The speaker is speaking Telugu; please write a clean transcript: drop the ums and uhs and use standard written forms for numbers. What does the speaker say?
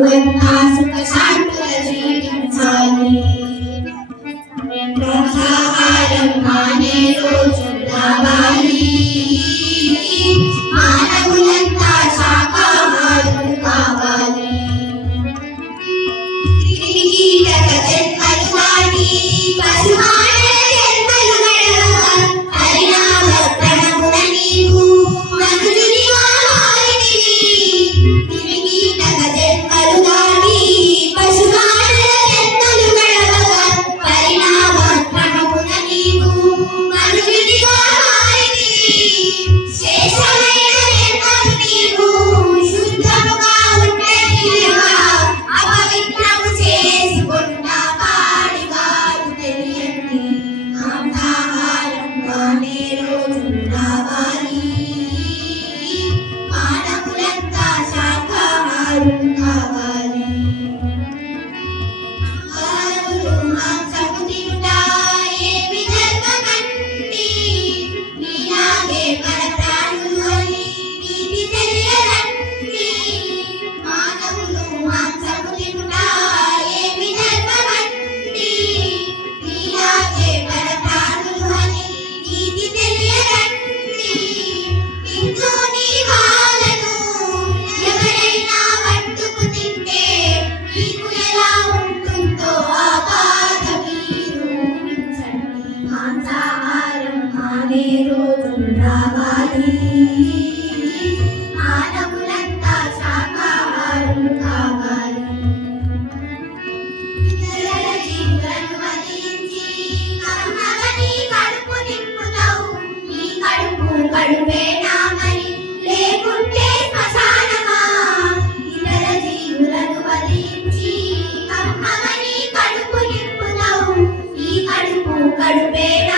మానవులంతా సుఖ శాంతుల జీవించాలి. మాంసాహారం మానే రోజు రావాలి. మానవులంతా శాకాహారులు కావాలి. క్రిమికీటక జన్మలు మాని పశుమానవ జన్మలు గడవ పరిణామ క్రమమున నీవు మనుజునిగా మారితివి. క్రిమికీటక జన్మలు మాని పశుమానవ జన్మలు గడవ పరిణామ క్రమమున నీవు మనుజునిగా మారితివి. శేషమైన జన్మలు నీవు శుద్ధముగా ఉండనివ్వగా అపవిత్రము చేసుకున్న పాడిగాడు తెలియండి. మాంసాహారం మానే రోజు రావాలి. మానవులంతా శాకాహారులు కావాలి. మానవులు మాంసము తినుట ఏమి ధర్మమండి. మీలాగే పరప్రాణులు అని నీతి తెలియదండి. మానవులు మాంసము తినుట ఏమి ధర్మమండి. మీలాగే పరప్రాణులు అని నీతి తెలియదండి. హిందూని వాళ్ళను ఎవరైనా పట్టుకు తింటే మీకు ఎలా ఉంటుందో ఆ బాధ మీరు ఊహించండి. మాంసాహారం మానే రోజు రావాలి. మానవులంతా శాకాహారులు కావాలి. ఇతరుల జీవులను వధించి కమ్మగా నీ కడుపు నింపుతావు. నీ కడుపు కడుపేనా మరి లేకుంటే శ్మశానమా. ఇతర జీవులను వధించి కమ్మగా నీ కడుపు నింపుతావు. నీ కడుపు కడుపేనా